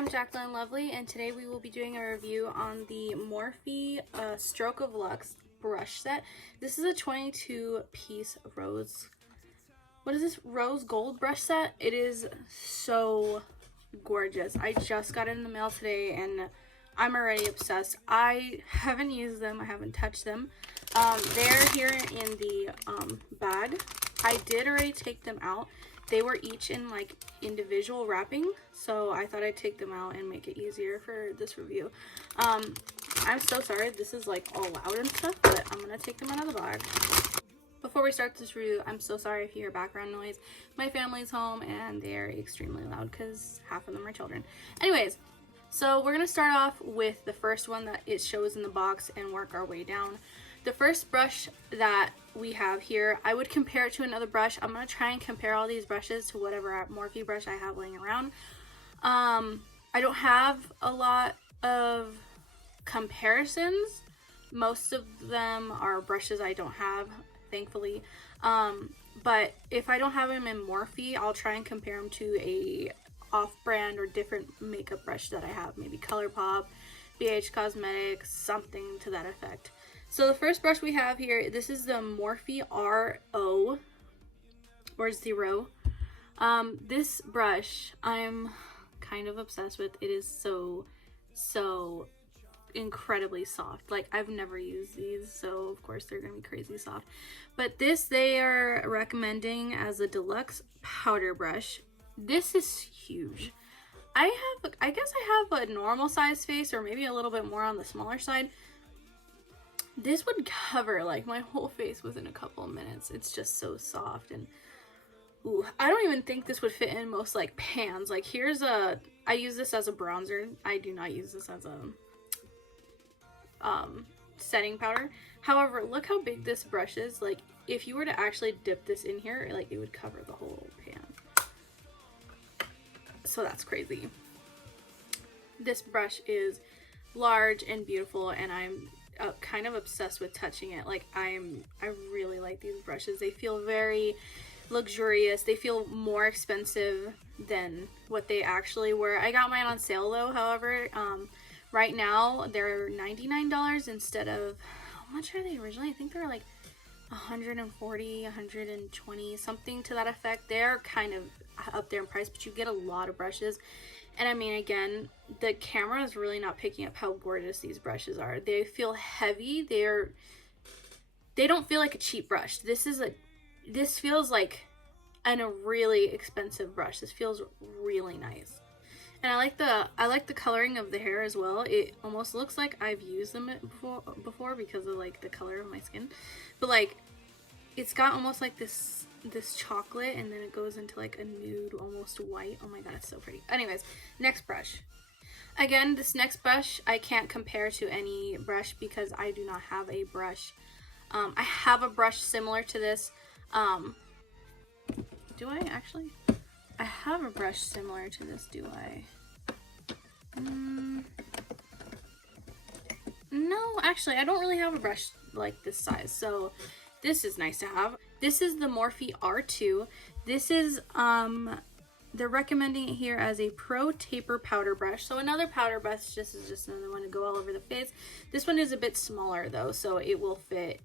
I'm Jacqueline Lovely, and today we will be doing a review on the Morphe Stroke of Luxe brush set. This is a 22-piece rose gold brush set. It is so gorgeous. I just got it in the mail today, and I'm already obsessed. I haven't used them. I haven't touched them. They're here in the bag. I did already take them out. They were each in like individual wrapping, so I thought I'd take them out and make it easier for this review. I'm so sorry this is like all loud and stuff, but I'm gonna take them out of the bag. Before we start this review, I'm so sorry if you hear background noise. My family's home and they're extremely loud because half of them are children. Anyways, so we're gonna start off with the first one that it shows in the box and work our way down. The first brush that we have here, I would compare it to another brush. I'm going to try and compare all these brushes to whatever Morphe brush I have laying around. I don't have a lot of comparisons. Most of them are brushes I don't have, thankfully. But if I don't have them in Morphe, I'll try and compare them to a off-brand or different makeup brush that I have. Maybe ColourPop, BH Cosmetics, something to that effect. So the first brush we have here, this is the Morphe RO, or Zero. This brush I'm kind of obsessed with. It is so incredibly soft. Like, I've never used these, so of course they're gonna be crazy soft. But this they are recommending as a deluxe powder brush. This is huge. I guess I have a normal size face, or maybe a little bit more on the smaller side. This would cover like my whole face within a couple of minutes. It's just so soft, and ooh, I don't even think this would fit in most like pans. Like, I use this as a bronzer. I do not use this as a setting powder. However, look how big this brush is. Like, if you were to actually dip this in here, like, it would cover the whole pan. So that's crazy. This brush is large and beautiful, and I'm kind of obsessed with touching it. Like, I really like these brushes. They feel very luxurious. They feel more expensive than what they actually were. I got mine on sale though. However, right now they're $99 instead of, how much are they originally? I think they're like 140, 120, something to that effect. They're kind of up there in price, but you get a lot of brushes. And I mean, again, the camera is really not picking up how gorgeous these brushes are. They feel heavy. They don't feel like a cheap brush. This feels like a really expensive brush. This feels really nice. And I like the coloring of the hair as well. It almost looks like I've used them before because of like the color of my skin. But like, it's got almost like this chocolate, and then it goes into like a nude, almost white. Oh my god, it's so pretty. Anyways, next brush. Again, this next brush I can't compare to any brush because I do not have a brush. I have a brush similar to this. Do I actually? I have a brush similar to this, do I? No, actually, I don't really have a brush like this size, so this is nice to have. This is the Morphe R2. This is, they're recommending it here as a pro taper powder brush. So another powder brush, this is just another one to go all over the face. This one is a bit smaller though, so it will fit,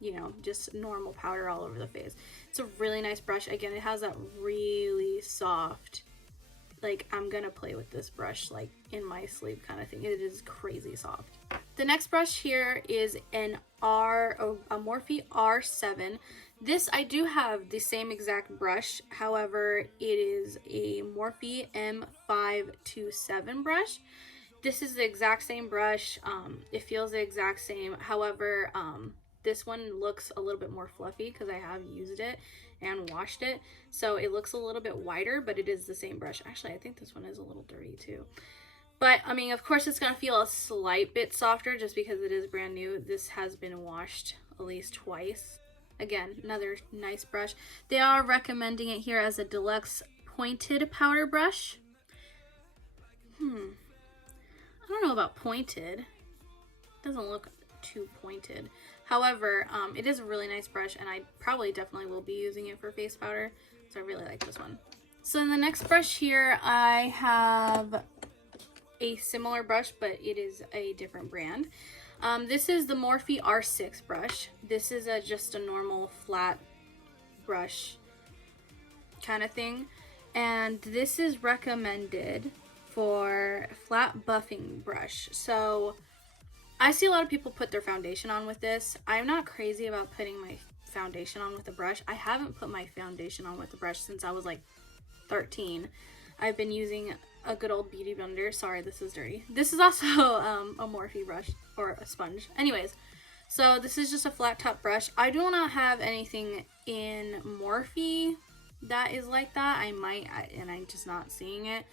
you know, just normal powder all over the face. It's a really nice brush. Again, it has that really soft, like, I'm gonna play with this brush like in my sleep kind of thing. It is crazy soft. The next brush here is a Morphe R7. This, I do have the same exact brush. However, it is a Morphe M527 brush. This is the exact same brush. It feels the exact same. However, this one looks a little bit more fluffy because I have used it and washed it. So it looks a little bit wider, but it is the same brush. Actually, I think this one is a little dirty too. But, I mean, of course, it's going to feel a slight bit softer just because it is brand new. This has been washed at least twice. Again, another nice brush. They are recommending it here as a deluxe pointed powder brush. I don't know about pointed. It doesn't look too pointed. However, it is a really nice brush, and I probably definitely will be using it for face powder. So I really like this one. So in the next brush here, I have a similar brush, but it is a different brand. This is the Morphe R6 brush. This is just a normal flat brush kind of thing. And this is recommended for flat buffing brush. So I see a lot of people put their foundation on with this. I'm not crazy about putting my foundation on with a brush. I haven't put my foundation on with a brush since I was like 13. I've been using a good old beauty blender. Sorry, this is dirty. This is also a Morphe brush or a sponge. Anyways, so this is just a flat top brush. I do not have anything in Morphe that is like that. I might, and I'm just not seeing it.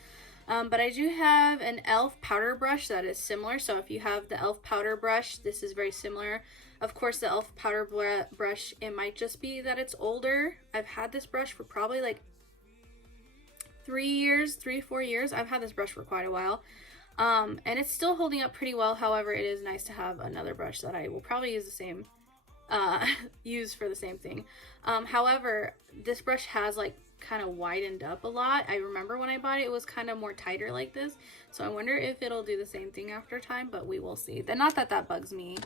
But I do have an e.l.f. powder brush that is similar. So if you have the e.l.f. powder brush, this is very similar. Of course, the e.l.f. powder brush, it might just be that it's older. I've had this brush for probably like 3 to 4 years. I've had this brush for quite a while. And it's still holding up pretty well. However, it is nice to have another brush that I will probably use the same, use for the same thing. However, this brush has like kind of widened up a lot. I remember when I bought it, it was kind of more tighter like this. So I wonder if it'll do the same thing after time, but we will see. Not that that bugs me,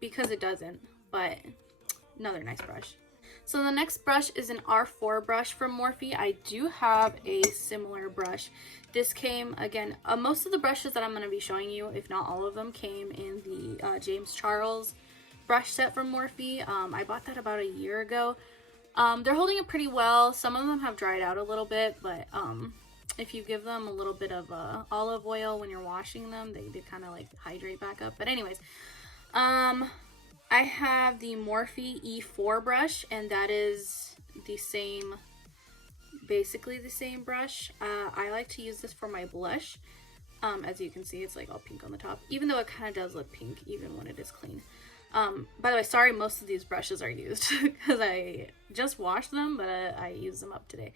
because it doesn't, but another nice brush. So the next brush is an R4 brush from Morphe. I do have a similar brush. This came, again, most of the brushes that I'm going to be showing you, if not all of them, came in the James Charles brush set from Morphe. I bought that about a year ago. They're holding it pretty well. Some of them have dried out a little bit, but if you give them a little bit of olive oil when you're washing them, they kind of like hydrate back up. But anyways, I have the Morphe E4 brush, and that is the same, basically the same brush. I like to use this for my blush. As you can see, it's like all pink on the top, even though it kind of does look pink even when it is clean. By the way, sorry, most of these brushes are used because I just washed them, but I used them up today.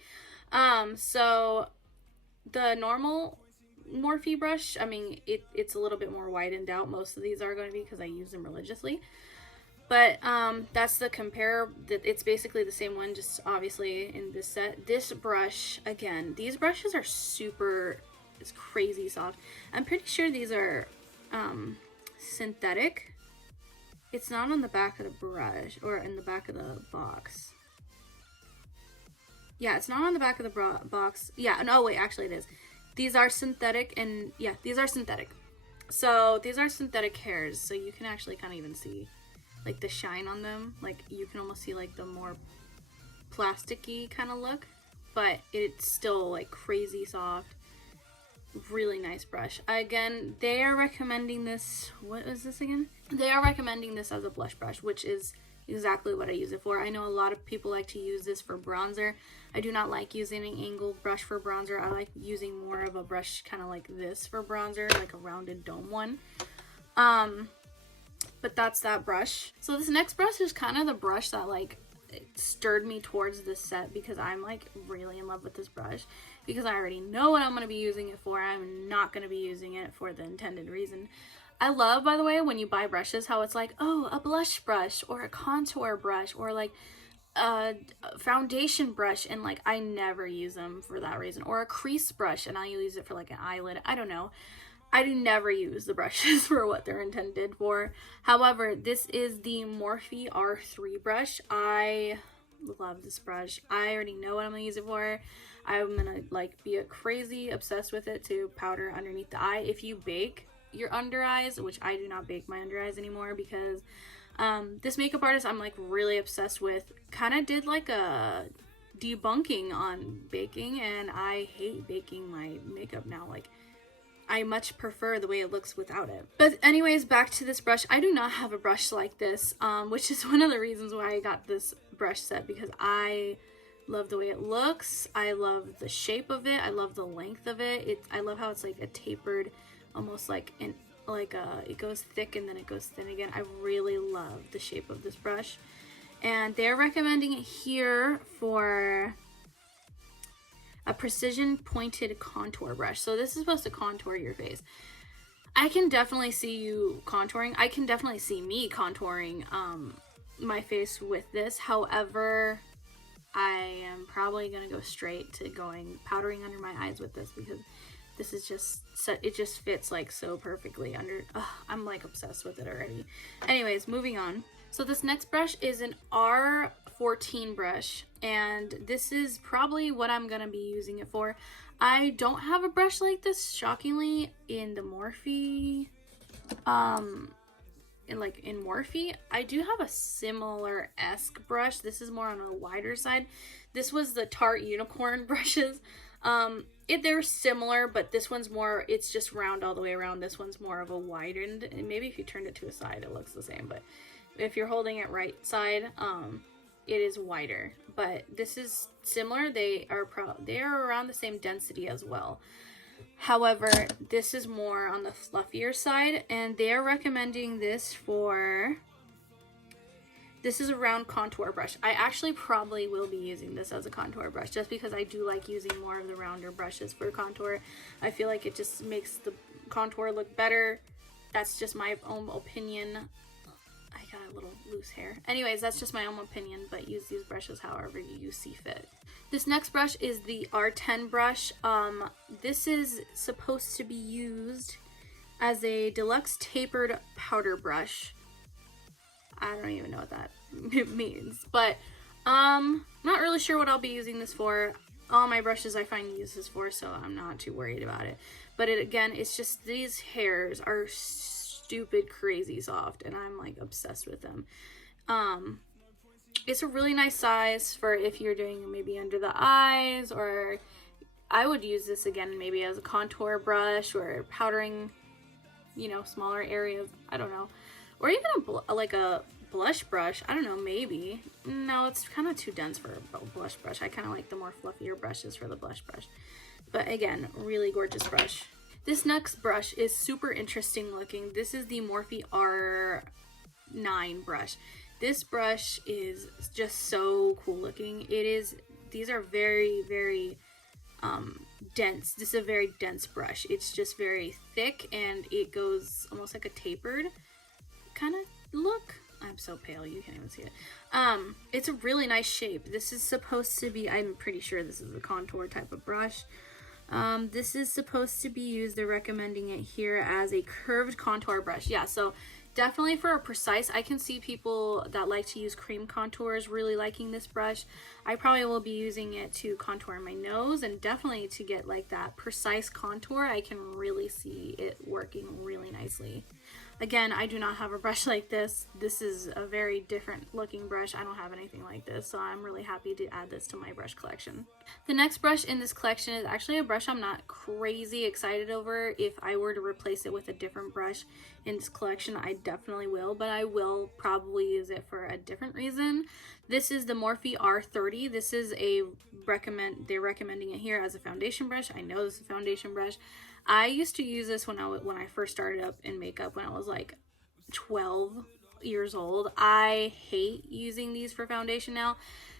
So the normal Morphe brush, I mean, it's a little bit more widened out. Most of these are going to be because I use them religiously. But that's the compare. It's basically the same one, just obviously in this set. This brush, again, these brushes are it's crazy soft. I'm pretty sure these are synthetic. It's not on the back of the brush or in the back of the box. Yeah, it's not on the back of the box. Yeah, no, wait, actually it is. These are synthetic, and yeah, these are synthetic. So these are synthetic hairs, so you can actually kind of even see like the shine on them. Like you can almost see like the more plasticky kind of look, but it's still like crazy soft. Really nice brush. Again, they are recommending this. What is this again? They are recommending this as a blush brush, which is exactly what I use it for. I know a lot of people like to use this for bronzer. I do not like using an angled brush for bronzer. I like using more of a brush kind of like this for bronzer, like a rounded dome one. But that's that brush. So this next brush is kind of the brush that like it stirred me towards this set, because I'm like really in love with this brush, because I already know what I'm going to be using it for. I'm not going to be using it for the intended reason. I love, by the way, when you buy brushes, how it's like, oh, a blush brush or a contour brush or like a foundation brush, and like I never use them for that reason. Or a crease brush and I'll use it for like an eyelid. I don't know. I do never use the brushes for what they're intended for. However, this is the Morphe R3 brush. I love this brush. I already know what I'm gonna use it for. I'm gonna like be crazy obsessed with it to powder underneath the eye. If you bake your under eyes, which I do not bake my under eyes anymore, because this makeup artist I'm like really obsessed with kind of did like a debunking on baking, and I hate baking my makeup now. Like I much prefer the way it looks without it. But anyways, back to this brush. I do not have a brush like this, which is one of the reasons why I got this brush set, because I love the way it looks. I love the shape of it. I love the length of it. I love how it's like a tapered, almost like it goes thick and then it goes thin again. I really love the shape of this brush. And they're recommending it here for a precision pointed contour brush. So this is supposed to contour your face. I can definitely see you contouring. I can definitely see me contouring my face with this. However, I am probably going to go straight to going powdering under my eyes with this, because this is just, it just fits like so perfectly under. I'm like obsessed with it already. Anyways, moving on. So this next brush is an R14 brush, and this is probably what I'm going to be using it for. I don't have a brush like this, shockingly, in the Morphe, in Morphe. I do have a similar-esque brush. This is more on a wider side. This was the Tarte Unicorn brushes. They're similar, but this one's more, it's just round all the way around. This one's more of a widened, and maybe if you turned it to a side, it looks the same, but if you're holding it right side, it is wider. But this is similar. They are around the same density as well. However, this is more on the fluffier side, and they're recommending this for, this is a round contour brush. I actually probably will be using this as a contour brush, just because I do like using more of the rounder brushes for contour. I feel like it just makes the contour look better. That's just my own opinion. I got a little loose hair. Anyways, that's just my own opinion, but use these brushes however you see fit. This next brush is the R10 brush. This is supposed to be used as a deluxe tapered powder brush. I don't even know what that means, but not really sure what I'll be using this for. All my brushes I find uses for, so I'm not too worried about it. But again, it's just these hairs are stupid crazy soft, and I'm like obsessed with them. It's a really nice size for if you're doing maybe under the eyes, or I would use this again maybe as a contour brush or powdering, you know, smaller areas. I don't know, or even like a blush brush. I don't know, maybe. No, it's kind of too dense for a blush brush. I kind of like the more fluffier brushes for the blush brush. But again, really gorgeous brush. This next brush is super interesting looking. This is the Morphe R9 brush. This brush is just so cool looking. These are very, very dense. This is a very dense brush. It's just very thick, and it goes almost like a tapered kind of look. I'm so pale, you can't even see it. It's a really nice shape. This is supposed to be, I'm pretty sure this is a contour type of brush. This is supposed to be used, they're recommending it here as a curved contour brush. Yeah, so definitely for a precise, I can see people that like to use cream contours really liking this brush. I probably will be using it to contour my nose, and definitely to get like that precise contour. I can really see it working really nicely. Again, I do not have a brush like this. This is a very different looking brush. I don't have anything like this, so I'm really happy to add this to my brush collection. The next brush in this collection is actually a brush I'm not crazy excited over. If I were to replace it with a different brush in this collection, I definitely will, but I will probably use it for a different reason. This is the Morphe R30. This is they're recommending it here as a foundation brush. I know this is a foundation brush. I used to use this when I first started up in makeup when I was like 12 years old. I hate using these for foundation now.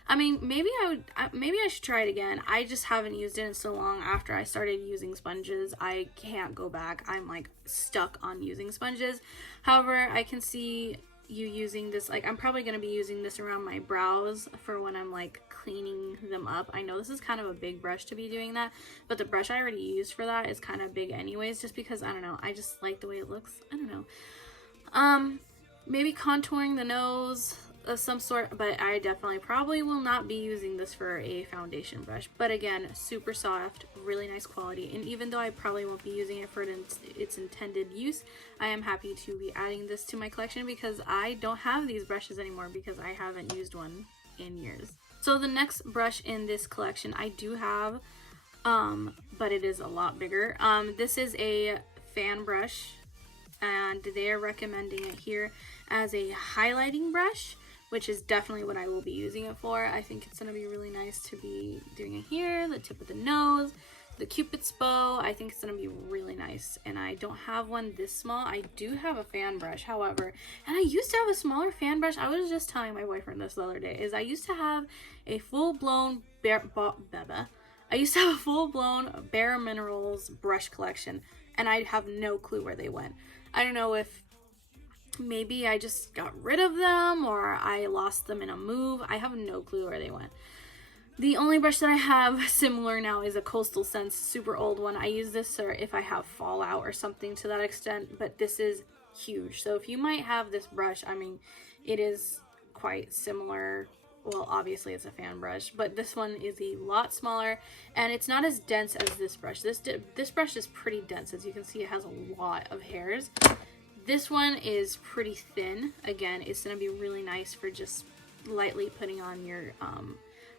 I mean, maybe I should try it again. I just haven't used it in so long after I started using sponges. I can't go back. I'm like stuck on using sponges. However, I can see you using this, like I'm probably going to be using this around my brows for when I'm like cleaning them up. I know this is kind of a big brush to be doing that, but the brush I already used for that is kind of big anyways, just because, I don't know, I just like the way it looks. I don't know. Maybe contouring the nose of some sort, but I definitely probably will not be using this for a foundation brush. But again, super soft, really nice quality, and even though I probably won't be using it for its intended use, I am happy to be adding this to my collection because I don't have these brushes anymore because I haven't used one in years. So the next brush in this collection I do have, but it is a lot bigger. This is a fan brush, and they're recommending it here as a highlighting brush, which is definitely what I will be using it for. I think it's going to be really nice to be doing it here, the tip of the nose, the Cupid's bow. I think it's going to be really nice, and I don't have one this small. I do have a fan brush, however, and I used to have a smaller fan brush. I was just telling my boyfriend this the other day, is I used to have a full-blown Bare Minerals brush collection, and I have no clue where they went. I don't know if maybe I just got rid of them or I lost them in a move. I have no clue where they went. The only brush that I have similar now is a Coastal Scents super old one. I use this or if I have fallout or something to that extent, but this is huge. So if you might have this brush, I mean, it is quite similar. Well, obviously it's a fan brush, but this one is a lot smaller and it's not as dense as this brush. This brush is pretty dense. As you can see, it has a lot of hairs. This one is pretty thin. Again, it's going to be really nice for just lightly putting on your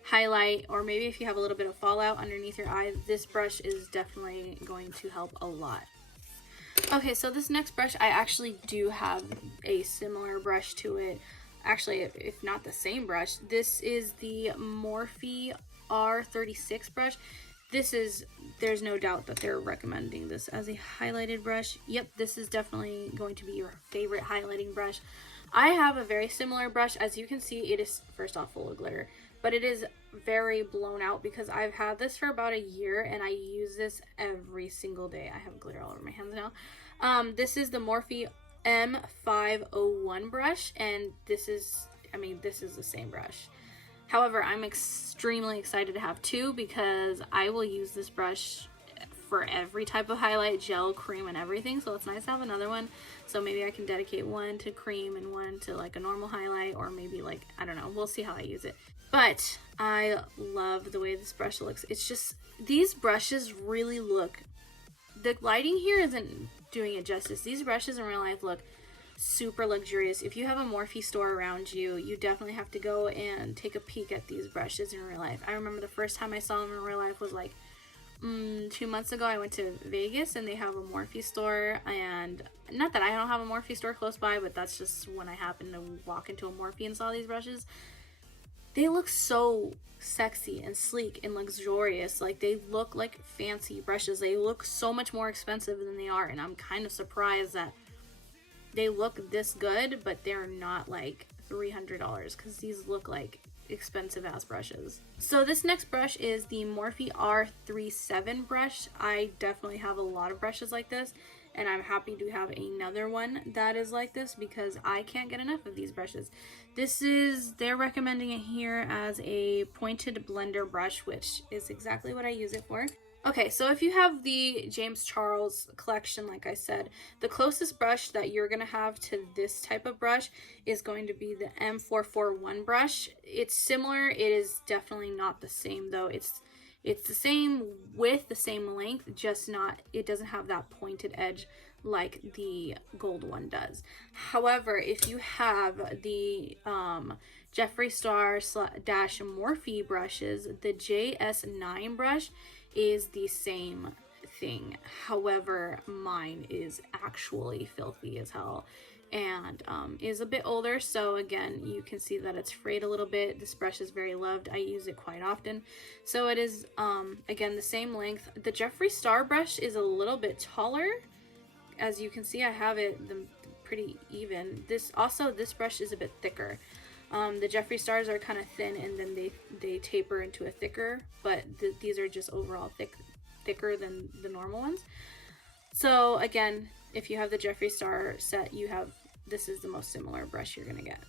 highlight, or maybe if you have a little bit of fallout underneath your eye, this brush is definitely going to help a lot. Okay, so this next brush, I actually do have a similar brush to it. Actually, if not the same brush. This is the Morphe R36 brush. There's no doubt that they're recommending this as a highlighted brush. Yep, this is definitely going to be your favorite highlighting brush. I have a very similar brush. As you can see, it is first off full of glitter, but it is very blown out because I've had this for about a year and I use this every single day. I have glitter all over my hands now. This is the Morphe M501 brush, and this is the same brush. However, I'm extremely excited to have two because I will use this brush for every type of highlight, gel, cream, and everything. So it's nice to have another one. So maybe I can dedicate one to cream and one to like a normal highlight, or maybe like, I don't know, we'll see how I use it. But I love the way this brush looks. It's just, these brushes really look, the lighting here isn't doing it justice. These brushes in real life look super luxurious. If you have a Morphe store around you, you definitely have to go and take a peek at these brushes in real life. I remember the first time I saw them in real life was like 2 months ago. I went to Vegas and they have a Morphe store, and not that I don't have a Morphe store close by, but that's just when I happened to walk into a Morphe and saw these brushes. They look so sexy and sleek and luxurious. Like, they look like fancy brushes. They look so much more expensive than they are, and I'm kind of surprised that they look this good, but they're not like $300, because these look like expensive ass brushes. So this next brush is the Morphe R37 brush. I definitely have a lot of brushes like this, and I'm happy to have another one that is like this because I can't get enough of these brushes. They're recommending it here as a pointed blender brush, which is exactly what I use it for. Okay, so if you have the James Charles collection, like I said, the closest brush that you're going to have to this type of brush is going to be the M441 brush. It's similar. It is definitely not the same, though. It's the same width, the same length, just not, it doesn't have that pointed edge like the gold one does. However, if you have the Jeffree Star / Morphe brushes, the JS9 brush is the same thing. However, mine is actually filthy as hell and is a bit older, so again, you can see that it's frayed a little bit. This brush is very loved. I use it quite often. So it is again the same length. The Jeffree Star brush is a little bit taller. As you can see, I have it pretty even. This brush is a bit thicker. The Jeffree Stars are kind of thin, and then they taper into a thicker, but these are just overall thicker than the normal ones. So again, if you have the Jeffree Star set, this is the most similar brush you're gonna get.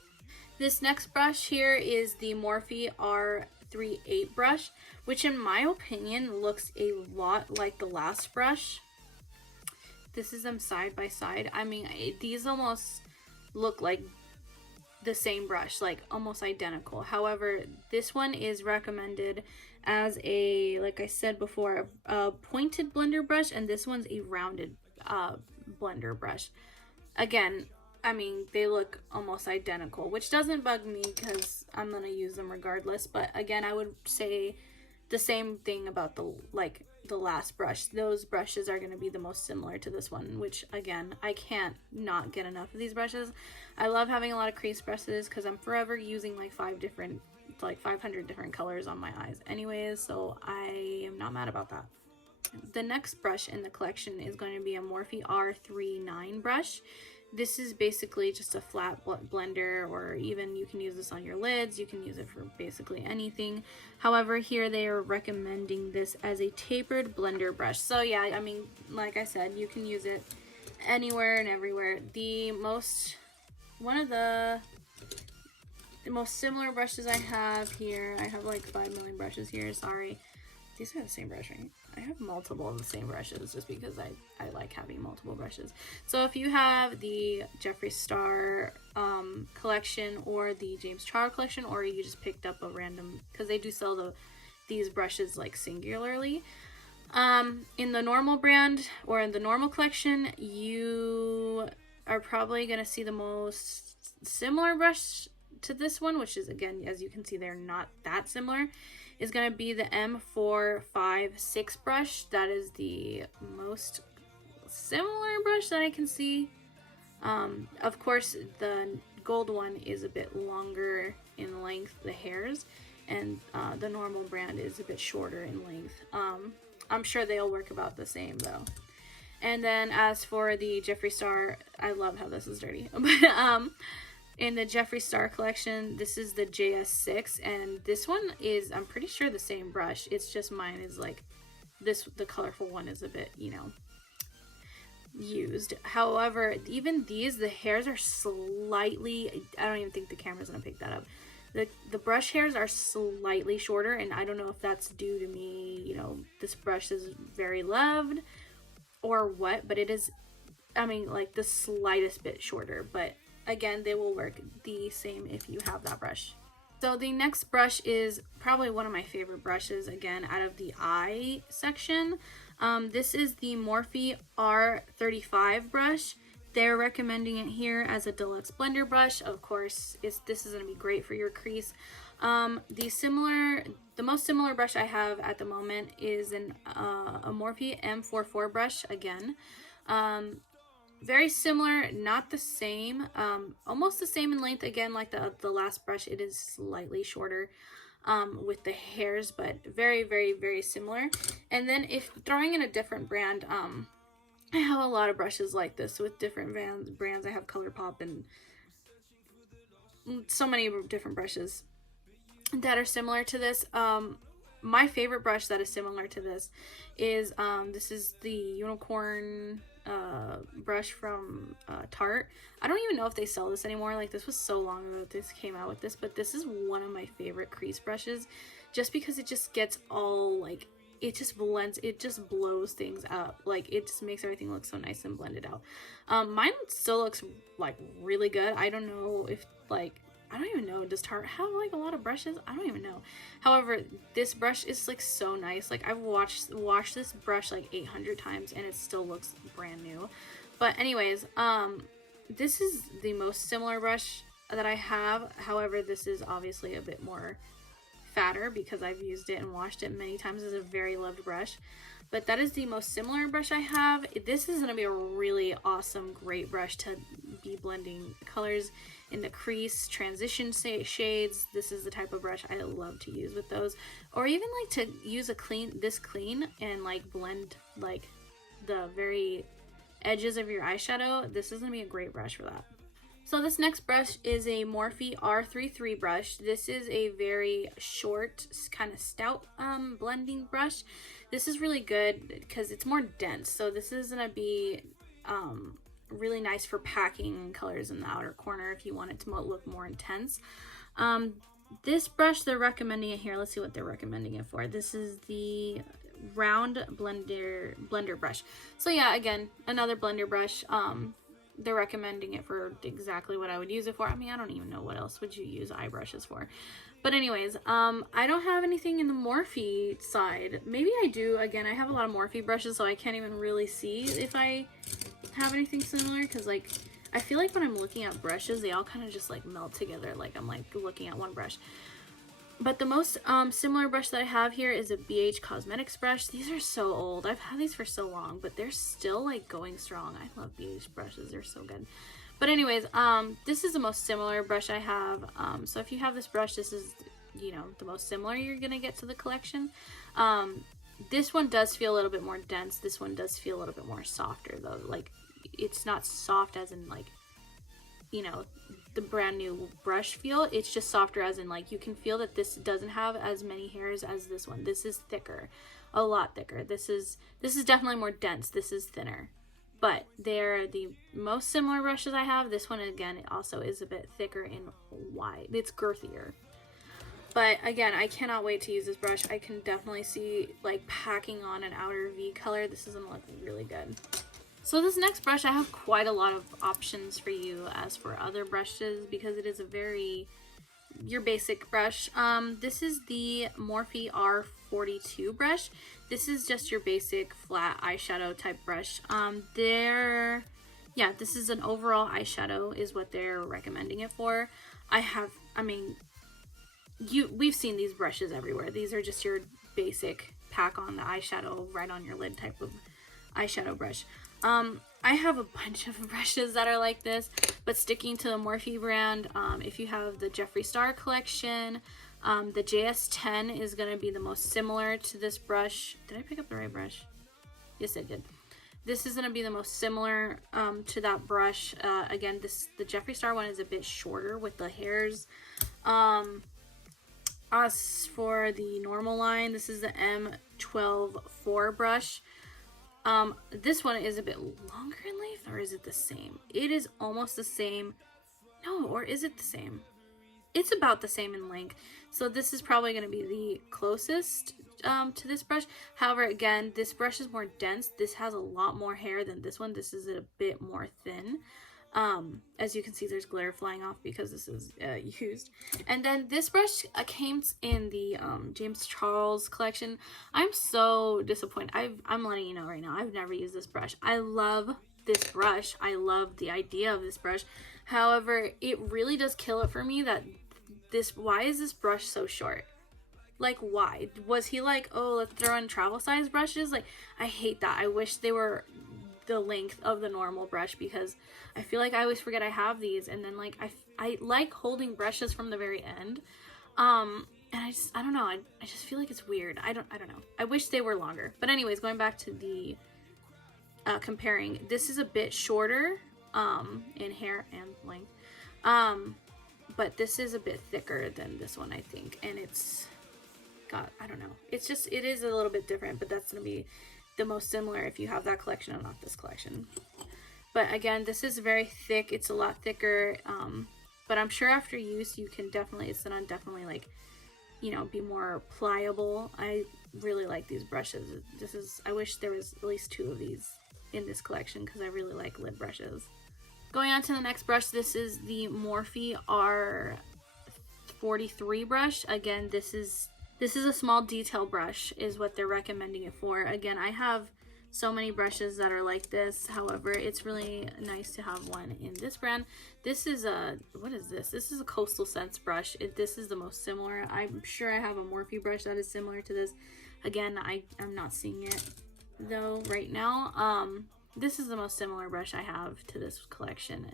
This next brush here is the Morphe R38 brush, which in my opinion looks a lot like the last brush. This is them side by side. I mean, these almost look like the same brush, like almost identical. However, this one is recommended as a, like I said before, a pointed blender brush, and this one's a rounded blender brush. Again, I mean, they look almost identical, which doesn't bug me because I'm gonna use them regardless. But again, I would say the same thing about the last brush. Those brushes are going to be the most similar to this one, which again, I can't not get enough of these brushes. I love having a lot of crease brushes because I'm forever using like 500 different colors on my eyes anyways, so I am not mad about that. The next brush in the collection is going to be a Morphe R39 brush. This is basically just a flat blender, or even you can use this on your lids. You can use it for basically anything. However, here they are recommending this as a tapered blender brush. So yeah, I mean, like I said, you can use it anywhere and everywhere. One of the The most similar brushes I have here, I have like 5 million brushes here, sorry. These are the same brush, right? I have multiple of the same brushes just because I like having multiple brushes. So if you have the Jeffree Star collection or the James Charles collection, or you just picked up a random, because they do sell these brushes like singularly. In the normal brand or in the normal collection, you are probably going to see the most similar brush to this one, which is, again, as you can see, they're not that similar, is going to be the M456 brush. That is the most similar brush that I can see. Of course, the gold one is a bit longer in length, the hairs, and the normal brand is a bit shorter in length. I'm sure they'll work about the same though. And then as for the Jeffree Star, I love how this is dirty. But in the Jeffree Star collection, this is the JS6, and this one is, I'm pretty sure, the same brush. It's just mine is like this, the colorful one is a bit, you know, used. However, even these, the hairs are slightly, I don't even think the camera's gonna pick that up. The brush hairs are slightly shorter, and I don't know if that's due to me, you know, this brush is very loved or what, but it is, I mean, like the slightest bit shorter. But again, they will work the same if you have that brush. So the next brush is probably one of my favorite brushes, again, out of the eye section. This is the Morphe R35 brush. They're recommending it here as a deluxe blender brush. Of course, this is going to be great for your crease. The most similar brush I have at the moment is a Morphe M44 brush again. Very similar, not the same, almost the same in length. Again, like the last brush, it is slightly shorter with the hairs, but very, very, very similar. And then if throwing in a different brand, I have a lot of brushes like this with different brands. I have ColourPop and so many different brushes that are similar to this. My favorite brush that is similar to this is this is the unicorn brush from Tarte. I don't even know if they sell this anymore. Like, this was so long ago that this came out with this, but this is one of my favorite crease brushes just because it just gets all like, it just blends, it just blows things up. Like, it just makes everything look so nice and blended out. Mine still looks like really good. I don't know if, like, I don't even know, does Tarte have like a lot of brushes? I don't even know. However, this brush is like so nice. Like, I've washed this brush like 800 times and it still looks brand new. But anyways, this is the most similar brush that I have. However, this is obviously a bit more fatter because I've used it and washed it many times. It's a very loved brush, but that is the most similar brush I have. This is going to be a really awesome, great brush to be blending colors in the crease, transition shades. This is the type of brush I love to use with those, or even like to use this clean and like blend like the very edges of your eyeshadow. This is going to be a great brush for that. So this next brush is a Morphe R33 brush. This is a very short, kind of stout blending brush. This is really good because it's more dense. So this is going to be really nice for packing colors in the outer corner if you want it to look more intense. This brush, they're recommending it here. Let's see what they're recommending it for. This is the round blender brush. So yeah, again, another blender brush. They're recommending it for exactly what I would use it for. I mean, I don't even know what else would you use eye brushes for. But anyways, I don't have anything in the Morphe side. Maybe I do. Again, I have a lot of Morphe brushes, so I can't even really see if I have anything similar. Because, like, I feel like when I'm looking at brushes, they all kind of just, like, melt together. Like, I'm, like, looking at one brush. But the most similar brush that I have here is a BH Cosmetics brush. These are so old. I've had these for so long, but they're still like going strong. I love BH brushes. They're so good. But anyways, this is the most similar brush I have. So if you have this brush, this is, you know, the most similar you're going to get to the collection. This one does feel a little bit more dense. This one does feel a little bit more softer though. Like, it's not soft as in like, you know, the brand new brush feel. It's just softer as in like you can feel that this doesn't have as many hairs as this one. This is thicker, a lot thicker. This is definitely more dense. This is thinner. but they're the most similar brushes I have. This one, again, it also is a bit thicker and wide. It's girthier. But again, I cannot wait to use this brush. I can definitely see like packing on an outer V color. This is gonna look really good. So this next brush, I have quite a lot of options for you as for other brushes because it is a very your basic brush. This is the Morphe R42 brush. This is just your basic flat eyeshadow type brush. Yeah, this is an overall eyeshadow is what they're recommending it for. We've seen these brushes everywhere. These are just your basic pack on the eyeshadow right on your lid type of eyeshadow brush. I have a bunch of brushes that are like this, but sticking to the Morphe brand, if you have the Jeffree Star collection, the JS10 is going to be the most similar to this brush. Did I pick up the right brush? Yes, I did. This is going to be the most similar to that brush. Again, the Jeffree Star one is a bit shorter with the hairs. As for the normal line, this is the M12-4 brush. This one is a bit longer in length, or is it the same? It is almost the same. No, or is it the same? It's about the same in length. So this is probably going to be the closest to this brush. However, again, this brush is more dense. This has a lot more hair than this one. This is a bit more thin. As you can see, there's glitter flying off because this is used. And then this brush came in the James Charles collection. I'm so disappointed. I'm letting you know right now, I've never used this brush. I love this brush. I love the idea of this brush. However, it really does kill it for me that why is this brush so short? Like, why? Was he like, oh, let's throw in travel size brushes? Like, I hate that. I wish they were the length of the normal brush because I feel like I always forget I have these, and then like I like holding brushes from the very end, and I don't know, I just feel like it's weird. I don't know. I wish they were longer. But anyways, going back to the comparing, this is a bit shorter in hair and length, but this is a bit thicker than this one, I think, and it's got, I don't know, it is a little bit different, but that's gonna be the most similar if you have that collection and not this collection. But again, this is very thick. It's a lot thicker, but I'm sure after use you can definitely, it's gonna definitely, like, you know, be more pliable. I really like these brushes. I wish there was at least 2 of these in this collection because I really like lid brushes. Going on to the next brush, this is the Morphe R43 brush. Again, this is a small detail brush is what they're recommending it for. Again, I have so many brushes that are like this. However, it's really nice to have one in this brand. This is what is this? This is a Coastal Scents brush. This is the most similar. I'm sure I have a Morphe brush that is similar to this. Again, I'm not seeing it though right now. This is the most similar brush I have to this collection.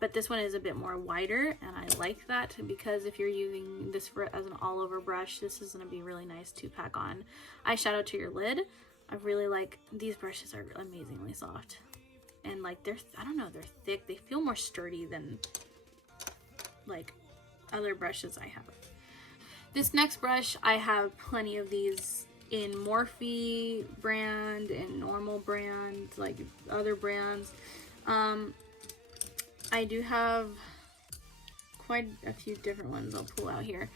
But this one is a bit more wider, and I like that because if you're using this as an all-over brush, this is going to be really nice to pack on eyeshadow to your lid. I really like these brushes. Are amazingly soft, and like I don't know, they're thick. They feel more sturdy than like other brushes I have. This next brush, I have plenty of these in Morphe brand and normal brand, like other brands. I do have quite a few different ones I'll pull out here.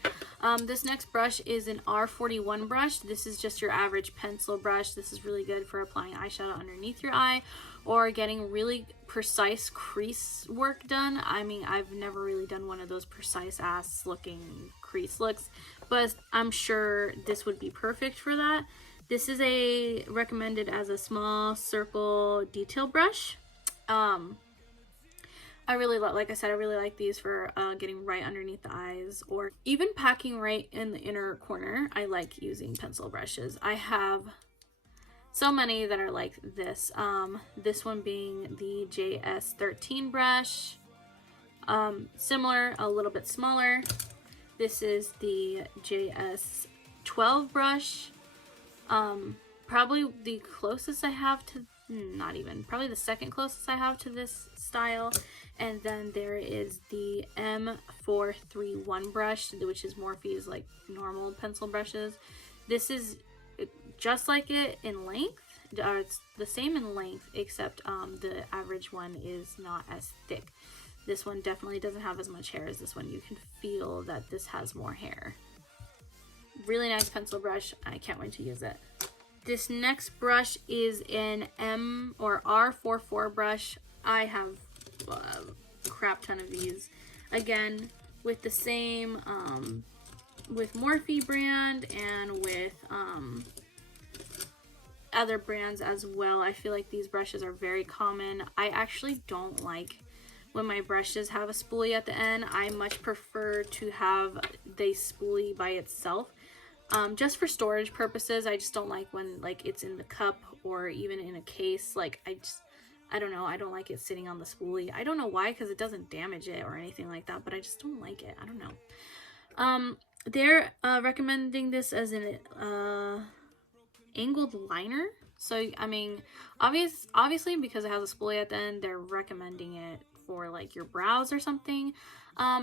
This next brush is an R41 brush. This is just your average pencil brush. This is really good for applying eyeshadow underneath your eye or getting really precise crease work done. I mean, I've never really done one of those precise ass looking crease looks, but I'm sure this would be perfect for that. This is recommended as a small circle detail brush. I really like I said, I really like these for getting right underneath the eyes or even packing right in the inner corner. I like using pencil brushes. I have so many that are like this. This one being the JS13 brush. Similar, a little bit smaller. This is the JS12 brush. Probably the closest I have to, not even, probably the second closest I have to this style. And then there is the M431 brush, which is Morphe's like normal pencil brushes. This is just like it in length, it's the same in length, except the average one is not as thick. This one definitely doesn't have as much hair as this one. You can feel that this has more hair. Really nice pencil brush. I can't wait to use it. This next brush is an M or R44 brush. I have a crap ton of these. Again, with the same, with Morphe brand and with other brands as well. I feel like these brushes are very common. I actually don't like when my brushes have a spoolie at the end. I much prefer to have the spoolie by itself. Just for storage purposes. I just don't like when like it's in the cup or even in a case. Like I don't know, I don't like it sitting on the spoolie. I don't know why, because it doesn't damage it or anything like that, but I just don't like it. I don't know. They're recommending this as an angled liner. So I mean, obviously because it has a spoolie at the end, they're recommending it for like your brows or something.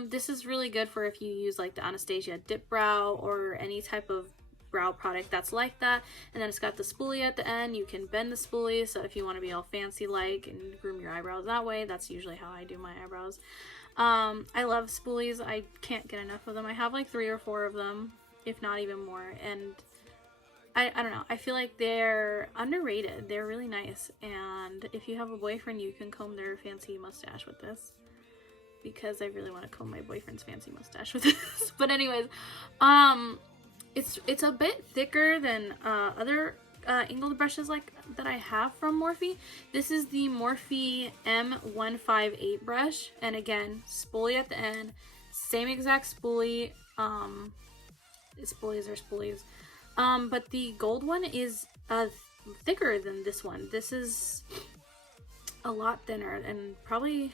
This is really good for if you use like the Anastasia Dip Brow or any type of brow product that's like that. And then it's got the spoolie at the end. You can bend the spoolie, so if you want to be all fancy like and groom your eyebrows that way, that's usually how I do my eyebrows. I love spoolies. I can't get enough of them. I have like 3 or 4 of them, if not even more, and I don't know, I feel like they're underrated. They're really nice, and if you have a boyfriend, you can comb their fancy mustache with this, because I really want to comb my boyfriend's fancy mustache with this. But anyways, it's a bit thicker than other angled brushes like that I have from Morphe. This is the Morphe M158 brush, and again, spoolie at the end, same exact spoolie. Spoolies are spoolies. But the gold one is thicker than this one. This is a lot thinner, and probably,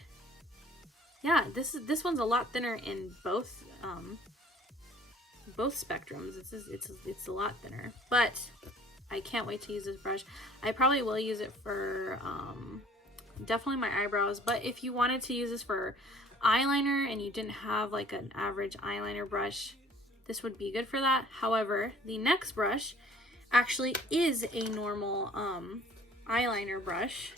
yeah, this one's a lot thinner in both spectrums. It's a lot thinner, but I can't wait to use this brush. I probably will use it for definitely my eyebrows, but if you wanted to use this for eyeliner and you didn't have like an average eyeliner brush, this would be good for that. However, the next brush actually is a normal eyeliner brush.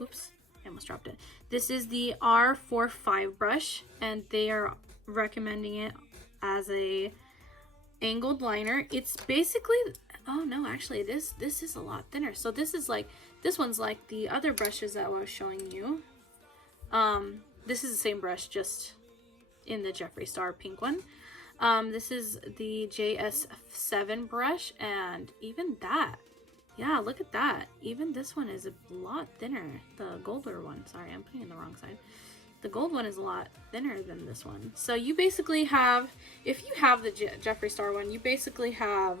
Oops, I almost dropped it. This is the R45 brush, and they are recommending it as a angled liner. It's basically, oh no, actually this is a lot thinner. So this one's like the other brushes that I was showing you. This is the same brush, just in the Jeffree Star pink one. This is the JS7 brush, and even that, yeah, look at that. Even this one is a lot thinner. The golder one, sorry, I'm putting it in the wrong side. The gold one is a lot thinner than this one. So you basically have, if you have the Jeffree Star one, you basically have,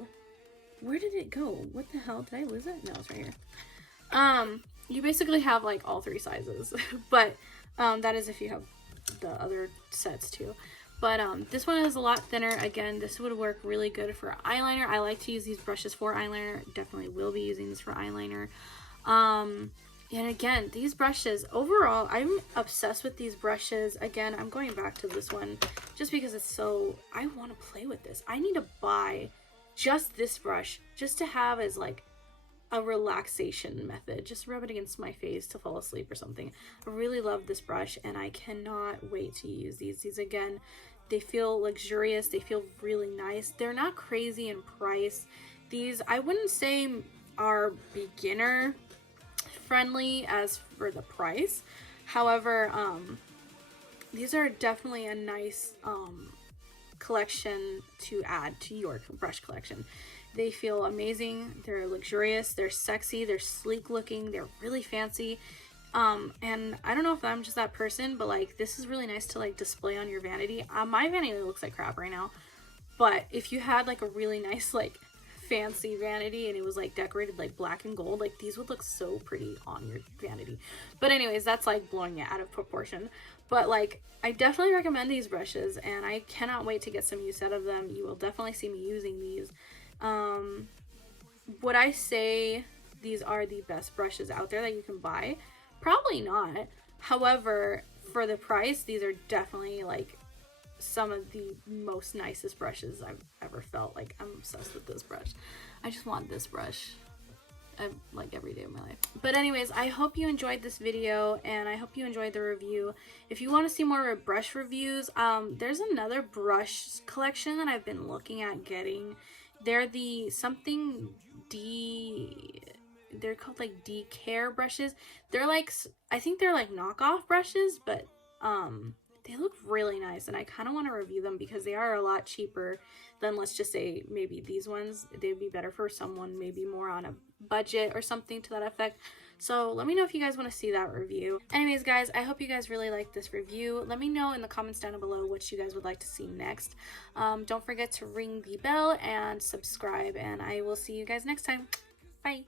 where did it go? What the hell? Did I lose it? No, it's right here. You basically have like all 3 sizes, but that is if you have the other sets too. But this one is a lot thinner. Again, this would work really good for eyeliner. I like to use these brushes for eyeliner. Definitely will be using this for eyeliner. And again, these brushes, overall, I'm obsessed with these brushes. Again, I'm going back to this one just because it's so, I want to play with this. I need to buy just this brush just to have as like a relaxation method. Just rub it against my face to fall asleep or something. I really love this brush, and I cannot wait to use these. These, again, they feel luxurious. They feel really nice. They're not crazy in price. These, I wouldn't say are beginner friendly as for the price. However, these are definitely a nice collection to add to your brush collection. They feel amazing. They're luxurious. They're sexy. They're sleek looking. They're really fancy. And I don't know if I'm just that person, but like this is really nice to like display on your vanity. My vanity looks like crap right now, but if you had like a really nice like fancy vanity and it was like decorated like black and gold, like these would look so pretty on your vanity. But anyways, that's like blowing it out of proportion. But like I definitely recommend these brushes, and I cannot wait to get some use out of them. You will definitely see me using these. Would I say these are the best brushes out there that you can buy? Probably not. However, for the price, these are definitely like some of the most nicest brushes I've ever felt. Like, I'm obsessed with this brush. I just want this brush. like every day of my life. But anyways, I hope you enjoyed this video, and I hope you enjoyed the review. If you want to see more brush reviews, there's another brush collection that I've been looking at getting. They're the they're called like D-Care brushes. They're like, I think they're like knockoff brushes, but they look really nice, and I kind of want to review them because they are a lot cheaper than, let's just say, maybe these ones. They'd be better for someone maybe more on a budget or something to that effect. So let me know if you guys want to see that review. Anyways, guys, I hope you guys really liked this review. Let me know in the comments down below what you guys would like to see next. Don't forget to ring the bell and subscribe, and I will see you guys next time. Bye.